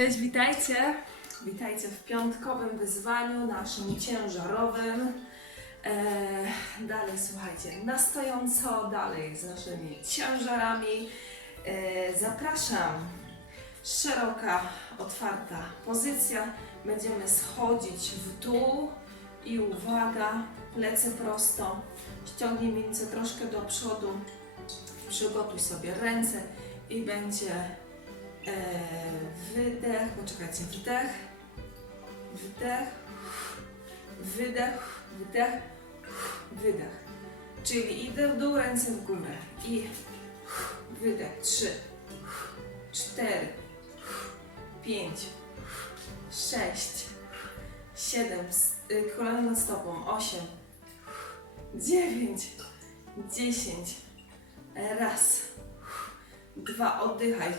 Cześć, witajcie! Witajcie w piątkowym wyzwaniu naszym ciężarowym. E, dalej słuchajcie, na stojąco, dalej z naszymi ciężarami. E, zapraszam. Szeroka, otwarta pozycja. Będziemy schodzić w dół i uwaga, plecy prosto. Ściągnij mięce troszkę do przodu. Przygotuj sobie ręce i będzie wydech, poczekajcie, wdech, wdech, wydech, wdech, wydech. Czyli idę w dół, ręce w górę i wydech. Trzy, cztery, pięć, sześć, siedem, y, kolana nad stopą, osiem, dziewięć, dziesięć. Raz, dwa, oddychaj.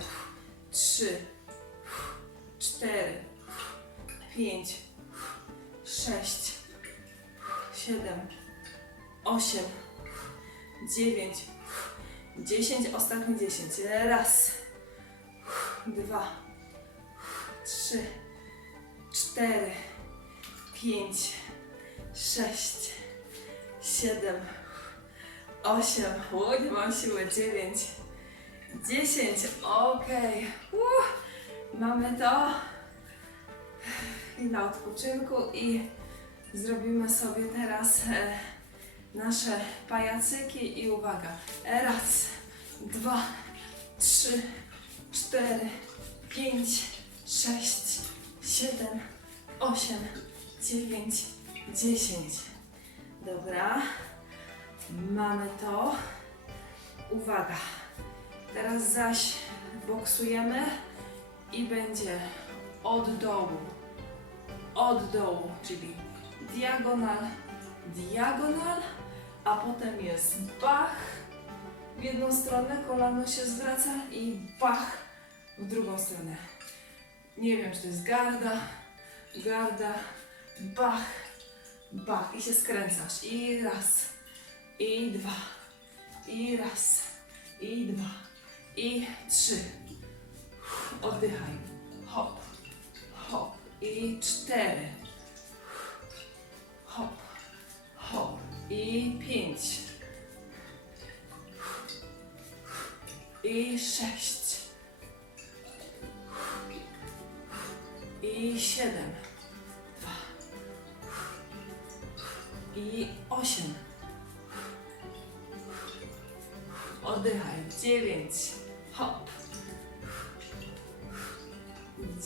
Trzy, cztery, pięć, sześć, siedem, osiem, dziewięć, dziesięć, ostatnie dziesięć. Raz, dwa, trzy, cztery, pięć, sześć, siedem, osiem, nie mam siły, dziewięć, dziesięć, okej, Uff, mamy to, chwila odpoczynku i zrobimy sobie teraz e, nasze pajacyki i uwaga, raz, dwa, trzy, cztery, pięć, sześć, siedem, osiem, dziewięć, dziesięć, dobra, Mamy to. Uwaga. Teraz zaś boksujemy i będzie od dołu. Od dołu, czyli diagonal, diagonal, a potem jest bach. W jedną stronę kolano się zwraca i bach w drugą stronę. Nie wiem, czy to jest garda, garda, bach, bach i się skręcasz. I raz, i dwa, i raz, i dwa, i trzy. Oddychaj. Hop, hop. I cztery. Hop, hop. I pięć. I sześć. I siedem. Dwa. I Oddychaj. Dziewięć. Hop.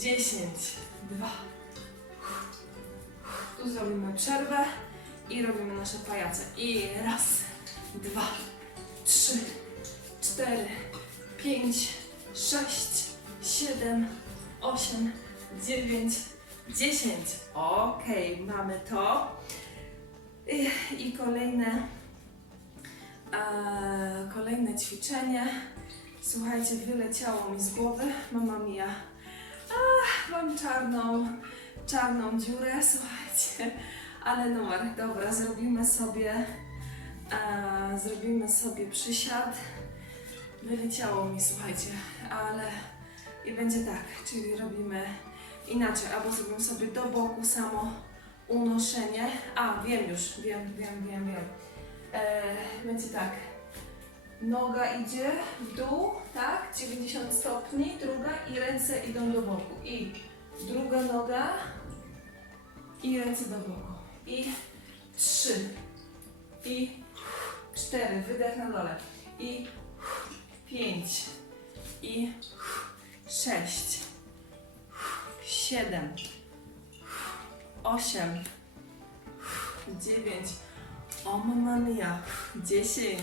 Dziesięć. Dwa. Tu zrobimy przerwę i robimy nasze pajace. I raz, dwa, trzy, cztery, pięć, sześć, siedem, osiem, dziewięć, dziesięć. Okej, mamy to. I kolejne Kolejne ćwiczenie. Słuchajcie, wyleciało mi z głowy. Mama mia. Ach, mam czarną, czarną dziurę, słuchajcie. Ale numer. Dobra, zrobimy sobie, zrobimy sobie przysiad. Wyleciało mi, słuchajcie, ale i będzie tak, czyli robimy inaczej, albo zrobimy sobie do boku samo unoszenie. A, wiem już, wiem, wiem, wiem, wiem. E, będzie tak. Noga idzie w dół, tak? 90 stopni, druga i ręce idą do boku. I druga noga i ręce do boku. I trzy. I cztery. Wydech na dole. I pięć. I sześć. Siedem. Osiem. Dziewięć. O mamma mia. 10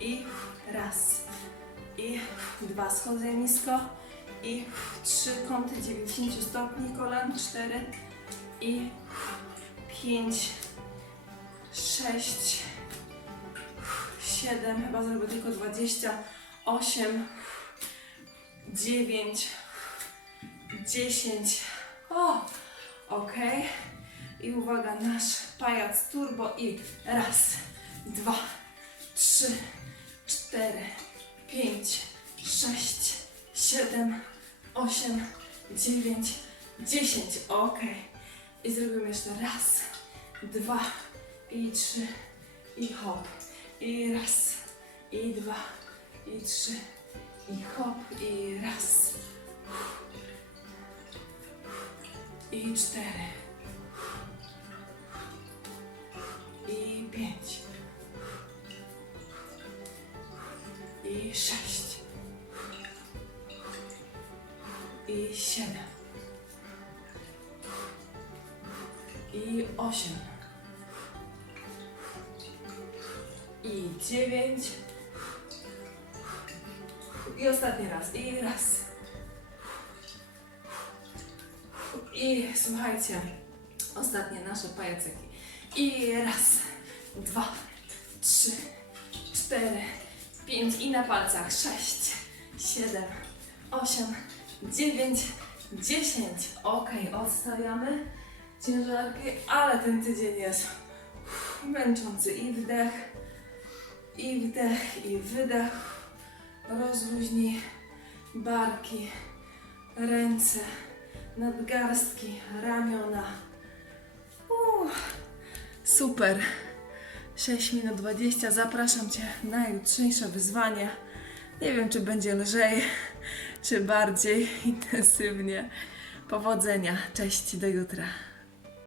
i raz. I dwa schodzę nisko. I trzy kąty 90 stopni kolan, cztery. I pięć, sześć, siedem, chyba zrobię tylko 28, 9, 10. O, ok. I uwaga, nasz pajac turbo i raz, dwa, trzy, cztery, pięć, sześć, siedem, osiem, dziewięć, dziesięć. Ok. I zrobimy jeszcze raz, dwa i trzy i hop. I raz, i dwa, i trzy, i hop, i raz. I cztery. I sześć. I siedem. I osiem. I dziewięć. I ostatni raz. I raz. I słuchajcie, ostatnie nasze pajacyki. I raz, dwa, trzy, cztery, pięć i na palcach. Sześć, siedem, osiem, dziewięć, dziesięć. Ok, odstawiamy ciężarki, ale ten tydzień jest męczący. I wdech, i wdech, i wydech. Rozluźnij barki, ręce, nadgarstki, ramiona. Super. 6 minut 20. Zapraszam Cię na jutrzejsze wyzwanie. Nie wiem, czy będzie lżej, czy bardziej intensywnie. Powodzenia. Cześć, do jutra.